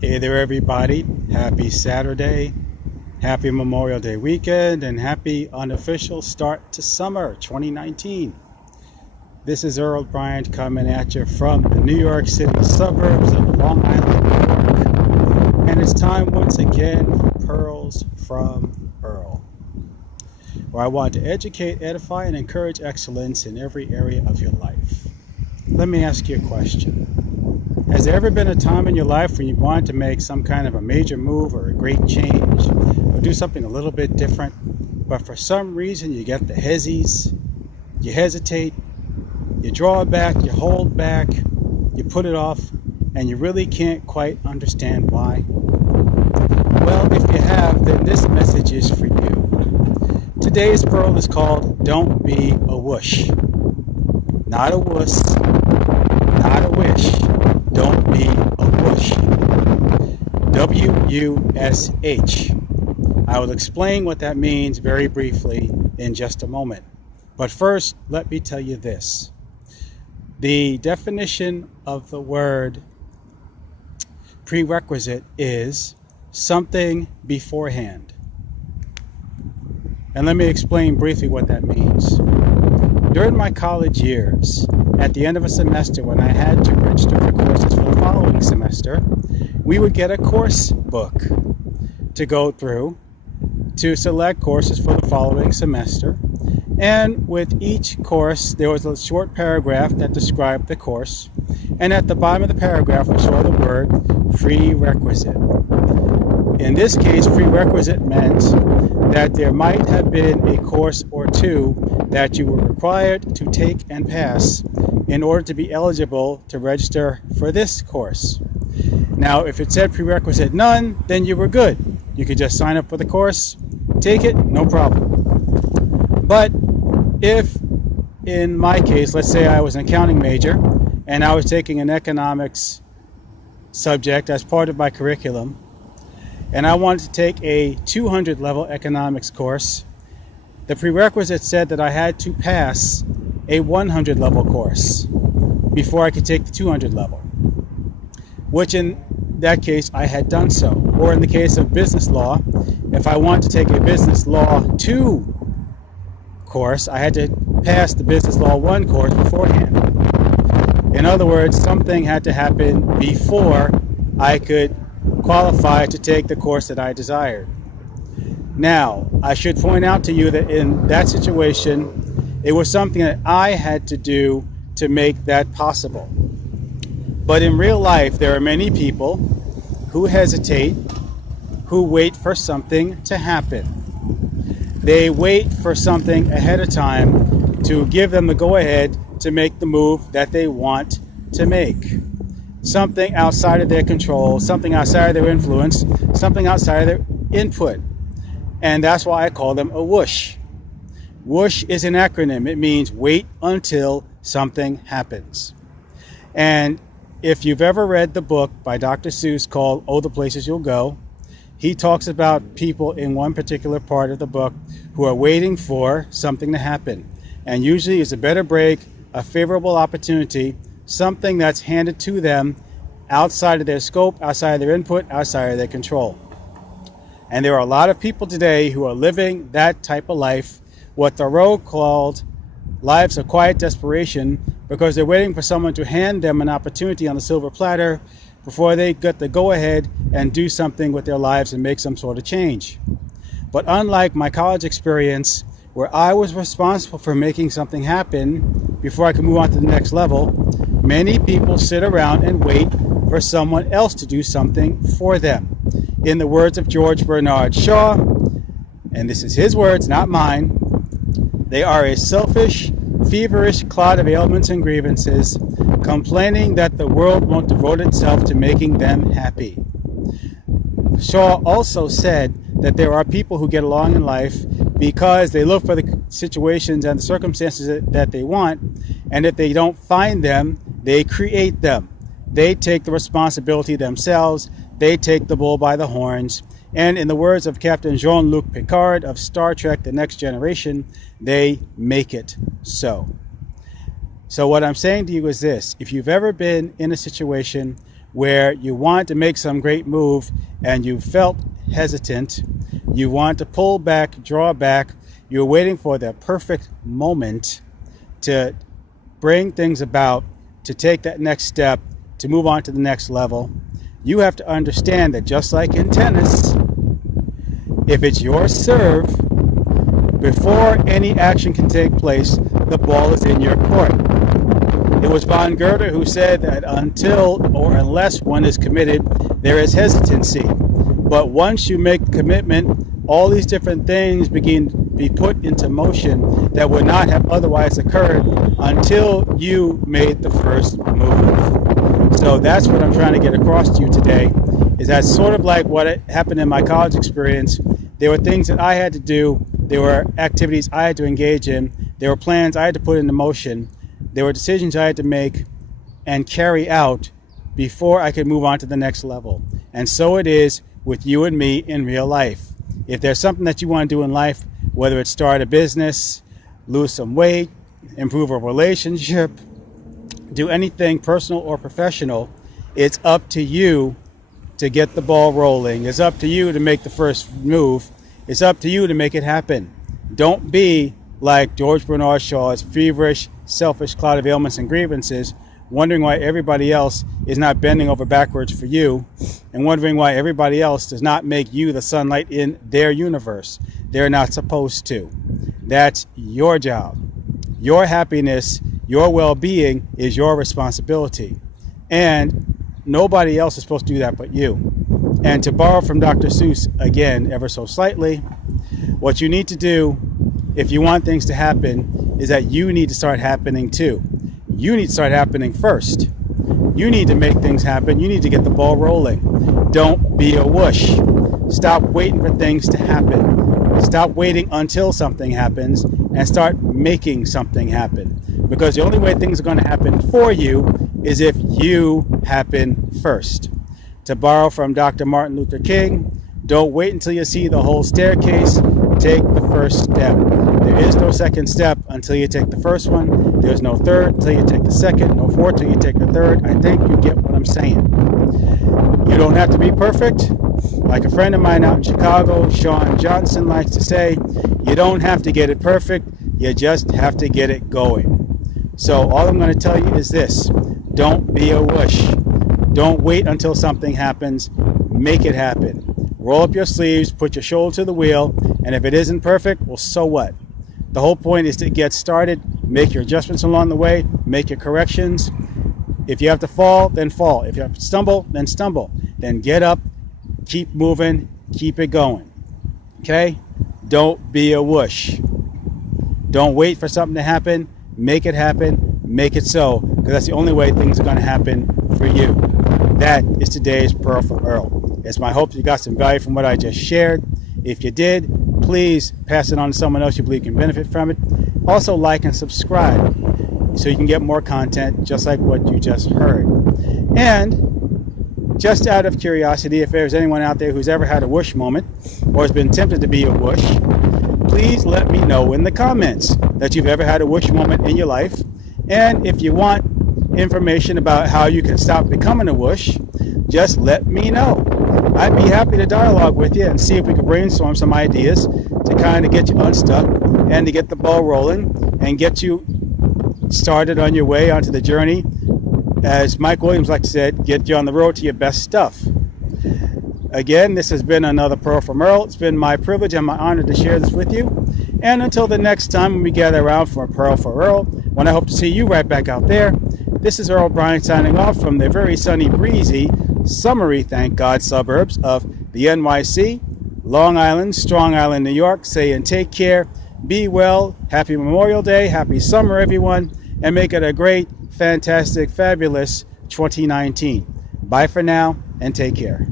Hey there everybody, happy Saturday, happy Memorial Day weekend, and happy unofficial start to summer 2019. This is Earl Bryant coming at you from the New York City suburbs of Long Island, New York. And it's time once again for Pearls from Earl, where I want to educate, edify, and encourage excellence in every area of your life. Let me ask you a question. Has there ever been a time in your life when you wanted to make some kind of a major move or a great change or do something a little bit different, but for some reason you get the hezzies, you hesitate, you draw back, you hold back, you put it off, and you really can't quite understand why? Well, if you have, then this message is for you. Today's pearl is called Don't Be a Whoosh. Not a wuss, not a wish. Don't be a whoosh. W.U.S.H. I will explain what that means very briefly in just a moment. But first, let me tell you this. The definition of the word prerequisite is something beforehand. And let me explain briefly what that means. During my college years, at the end of a semester when I had to register for courses for the following semester, we would get a course book to go through to select courses for the following semester. And with each course, there was a short paragraph that described the course. And at the bottom of the paragraph, we saw the word prerequisite. In this case, prerequisite meant that there might have been a course or two that you were required to take and pass in order to be eligible to register for this course. Now, if it said prerequisite none, then you were good. You could just sign up for the course, take it, no problem. But if, in my case, let's say I was an accounting major and I was taking an economics subject as part of my curriculum, and I wanted to take a 200 level economics course, the prerequisite said that I had to pass a 100 level course before I could take the 200 level, which in that case I had done so. Or in the case of business law, if I wanted to take a business law 2 course, I had to pass the business law 1 course beforehand. In other words, something had to happen before I could qualify to take the course that I desired. Now, I should point out to you that in that situation, it was something that I had to do to make that possible. But in real life, there are many people who hesitate, who wait for something to happen. They wait for something ahead of time to give them the go-ahead to make the move that they want to make. Something outside of their control, something outside of their influence, something outside of their input. And that's why I call them a whoosh. Whoosh is an acronym. It means wait until something happens. And if you've ever read the book by Dr. Seuss called Oh, the Places You'll Go, he talks about people in one particular part of the book who are waiting for something to happen. And usually it's a better break, a favorable opportunity, something that's handed to them outside of their scope, outside of their input, outside of their control. And there are a lot of people today who are living that type of life, what Thoreau called lives of quiet desperation, because they're waiting for someone to hand them an opportunity on a silver platter before they get the go-ahead and do something with their lives and make some sort of change. But unlike my college experience, where I was responsible for making something happen before I could move on to the next level, many people sit around and wait for someone else to do something for them. In the words of George Bernard Shaw, and this is his words, not mine, they are a selfish, feverish clod of ailments and grievances, complaining that the world won't devote itself to making them happy. Shaw also said that there are people who get along in life because they look for the situations and the circumstances that they want, and if they don't find them, they create them. They take the responsibility themselves. They take the bull by the horns. And in the words of Captain Jean-Luc Picard of Star Trek The Next Generation, they make it so. So what I'm saying to you is this. If you've ever been in a situation where you want to make some great move and you felt hesitant, you want to pull back, draw back, you're waiting for the perfect moment to bring things about, to take that next step, to move on to the next level. You have to understand that just like in tennis, if it's your serve, before any action can take place, the ball is in your court. It was von Goethe who said that until or unless one is committed, there is hesitancy. But once you make the commitment, all these different things begin to be put into motion that would not have otherwise occurred until you made the first move. So that's what I'm trying to get across to you today, is that sort of like what happened in my college experience. There were things that I had to do. There were activities I had to engage in. There were plans I had to put into motion. There were decisions I had to make and carry out before I could move on to the next level. And so it is with you and me in real life. If there's something that you want to do in life, whether it's start a business, lose some weight, improve a relationship, do anything personal or professional, it's up to you to get the ball rolling. It's up to you to make the first move. It's up to you to make it happen. Don't be like George Bernard Shaw's feverish, selfish cloud of ailments and grievances, wondering why everybody else is not bending over backwards for you, and wondering why everybody else does not make you the sunlight in their universe. They're not supposed to. That's your job. Your happiness, your well-being is your responsibility. And nobody else is supposed to do that but you. And to borrow from Dr. Seuss again, ever so slightly, what you need to do if you want things to happen is that you need to start happening too. You need to start happening first. You need to make things happen. You need to get the ball rolling. Don't be a whoosh. Stop waiting for things to happen. Stop waiting until something happens and start making something happen. Because the only way things are going to happen for you is if you happen first. To borrow from Dr. Martin Luther King, don't wait until you see the whole staircase. Take the first step. There is no second step until you take the first one. There's no third until you take the second. No fourth until you take the third. I think you get what I'm saying. You don't have to be perfect. Like a friend of mine out in Chicago, Sean Johnson, likes to say, you don't have to get it perfect. You just have to get it going. So all I'm going to tell you is this. Don't be a whoosh. Don't wait until something happens. Make it happen. Roll up your sleeves, put your shoulder to the wheel, and if it isn't perfect, well, so what? The whole point is to get started, make your adjustments along the way, make your corrections. If you have to fall, then fall. If you have to stumble, then stumble. Then get up, keep moving, keep it going. Okay? Don't be a whoosh. Don't wait for something to happen. Make it happen. Make it so, because that's the only way things are going to happen for you. That is today's Pearl for Earl. It's my hope you got some value from what I just shared. If you did, please pass it on to someone else you believe can benefit from it. Also, like and subscribe so you can get more content just like what you just heard. And just out of curiosity, if there's anyone out there who's ever had a whoosh moment or has been tempted to be a whoosh, please let me know in the comments that you've ever had a whoosh moment in your life. And if you want information about how you can stop becoming a whoosh, just let me know. I'd be happy to dialogue with you and see if we can brainstorm some ideas to kind of get you unstuck and to get the ball rolling and get you started on your way onto the journey. As Mike Williams likes to say, get you on the road to your best stuff. Again, this has been another Pearl from Earl. It's been my privilege and my honor to share this with you. And until the next time when we gather around for a Pearl for Earl, when I hope to see you right back out there, this is Earl Bryan signing off from the very sunny, breezy, summery, thank God, suburbs of the NYC, Long Island, Strong Island, New York, saying take care, be well, happy Memorial Day, happy summer, everyone, and make it a great, fantastic, fabulous 2019. Bye for now, and take care.